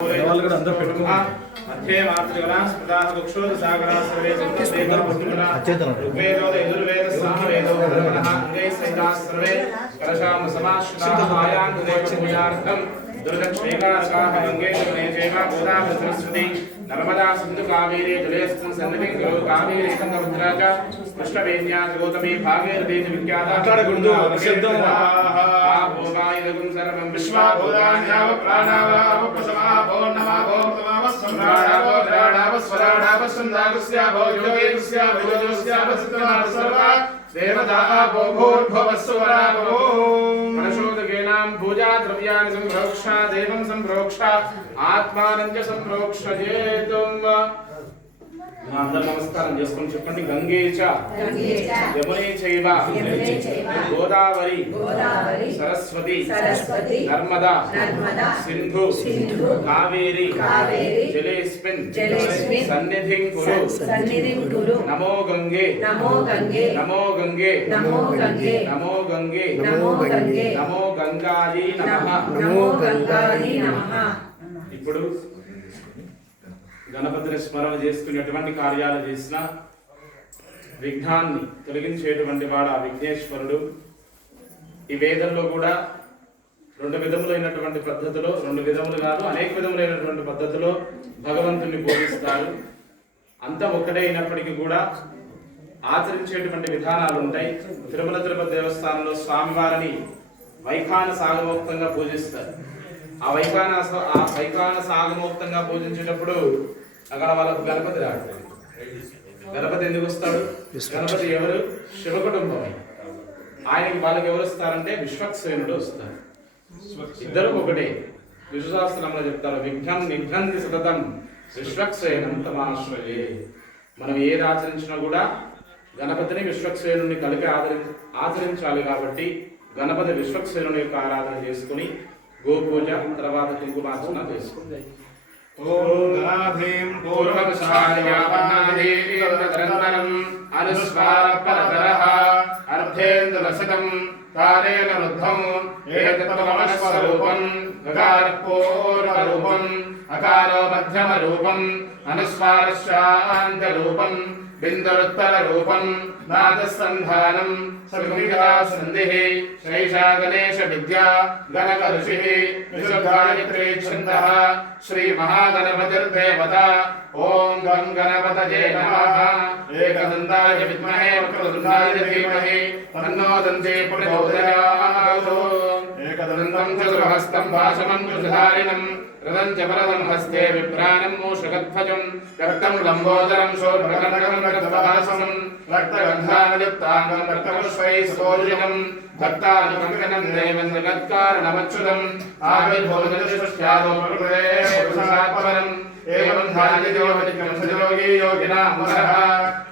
వాళ్ళు కూడా అందరూ పెట్టుకున్నారు. మధ్య మాతృగణా స్మృతా కుక్షోద సాగరా సర్వే సంతేతర పుట్టుగణా ఋగ్వేదోద యజుర్వేద సామవేదో బ్రహ్మణః అంగై సహితా సర్వే కలశామ సమాశ్రితాః ఆయాంతదేవ పూజార్థం దుర్గక్షేకారకాః గంగే జమునే చైవ గోదావరి సరస్వతి నర్మదా సింధు కావేరీ జలేస్మిన్ సన్నిధిం కురు కావేరీ గంగభద్రా చ కృష్ణవేణ్యా గౌతమీ భాగీరథీతి విఖ్యాతా మాట్లాడకూడదు నిషిద్ధం. భోగాయుధం సర్వం విశ్వాభూతాన్యావ ప్రాణావావ ప్రసమాభో నమాభో తమావస్సంరాడావో ద్రాడావ స్వరాడావ సందాగస్యాభో యోగేకస్యాభో యోగస్యాభ సిద్ధనాథ సర్వా దేవతాభో భూర్భువస్సువరాభో మనశోదకేనాం పూజా ద్రవ్యాన్ని సంప్రోక్ష దేవం సంప్రోక్ష ఆత్మానం చ సంప్రోక్షయేతుం. అందరూ నమస్కారం చేసుకొని చెప్పండి. గంగే చ యమునే చైవ గోదావరి సరస్వతి నర్మదా సింధు కావేరి జలేస్మిన్ సన్నిధిం కురు నమో గంగే నమో గంగే నమో గంగాది నమః. ఇప్పుడు గణపతిని స్మరణ చేసుకునేటువంటి కార్యాలు చేసిన విఘ్నాన్ని తొలగించేటువంటి వాడు ఆ విఘ్నేశ్వరుడు. ఈ వేదంలో కూడా రెండు విధములైనటువంటి పద్ధతిలో, రెండు విధములు కాదు అనేక విధములైనటువంటి పద్ధతిలో భగవంతుని పూజిస్తారు. అంతా ఒక్కటే అయినప్పటికీ కూడా ఆచరించేటువంటి విధానాలు ఉంటాయి. తిరుమల తిరుపతి దేవస్థానంలో స్వామివారిని వైఖాన సాగమోక్తంగా పూజిస్తారు. ఆ వైఖాన సాగమోక్తంగా పూజించేటప్పుడు అక్కడ వాళ్ళకు గణపతి రాడు. గణపతి ఎందుకు వస్తాడు? గణపతి ఎవరు? శివ కుటుంబం. ఆయనకి వాళ్ళకి ఎవరు వస్తారంటే విశ్వక్సేనుడు వస్తారు. ఇద్దరు ఒకటే. విశ్వశాస్త్రంలో చెప్తారు, విఘ్నం నిఘ్నంతి సతతం విశ్వక్సేనం తమాశ్రయే. మనం ఏది ఆచరించినా కూడా గణపతిని విశ్వక్సేనుని కలిపి ఆచరించాలి. కాబట్టి గణపతి విశ్వక్సేనుని యొక్క ఆరాధన చేసుకుని గోపూజ తర్వాత కుంకుమార్చన చేసుకుంది. ఓం గణాధీం పూర్వక్షాయావన్నాదేవిరంతరం అనుస్వార పరతరః అర్ధేంద్రలసితం కారేణ రుద్ధం ఏతత్వమనస్వరూపం గకారపూర్వరూపం అకారో మధ్యమరూపం అనుస్వారశాంతరూపం బిందురుత్తరరూపం నాదసంధానం సంహితా సంధిః శ్రైషా గణేశ విద్యా గణక ఋషిః విశుద్ధాయత్రీ ఛందః శ్రీ మహాగణపతిర్దేవత. ఓం గం గణపతయే నమః. ఏకదంతాయ విద్మహే వక్రతుండాయ ధీమహి తన్నో దంతే ప్రచోదయాత్. ఏకదంతం చతుర్హస్తం భాషమం కృషధారిణం రథం చ వరదం హస్తే విప్రాణం మూషకధ్వజం రక్తం లంబోదరం శోభ్రకనకం రక్తవాసనం రక్తగంధానయుక్తాంగం రక్తపుష్పై సోదృఢం భక్తానుకంకణం దేవేంద్రగత్కారణమచ్యుతం ఆవిర్భోజనశిష్యాదోపరం ఏవం ధాన్యయోగి యోగినామరః.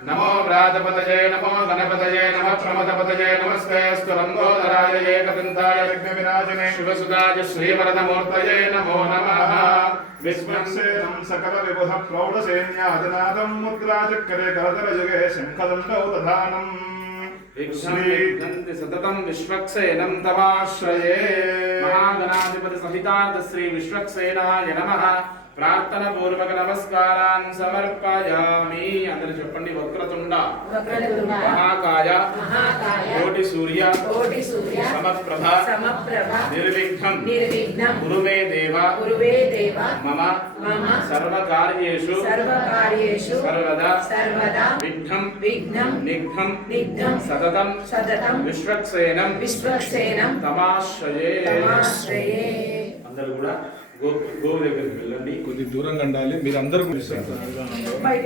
నమో వ్రాతపతయే నమో గణపతయే నమః ప్రమదపతయే నమస్తేస్తు లంబోదరాయ ఏకదంతాయ విఘ్నవినాశనే శివసుదాయ శ్రీవరదమూర్తయే నమో నమః. విశ్వక్సేనం సకల విబుధ ప్రౌఢసేన్యాదినాదం ముద్రాచక్రే కరతరయుగే శంఖదండౌ దధానం. సతతం విశ్వక్సేనం తమాశ్రయే. మహాగణాధిపతి సహితార్థ శ్రీ విశ్వక్సేనాయ నమః. ప్రార్థన పూర్వక నమస్కారాన్ సమర్పయామి. అందరూ చెప్పండి. వక్రతుండ మహాకాయ కోటి సూర్య సమప్రభ నిర్విఘ్నం కురు మే దేవ మమ సర్వకార్యేషు సర్వదా విఘ్నం నిఘ్నం సతతం విశ్వక్సేనం తమాశ్రయే. అందరూ కూడా గోవు దగ్గరికి వెళ్ళండి. కొద్ది దూరంగా ఉండాలి. మీరు అందరూ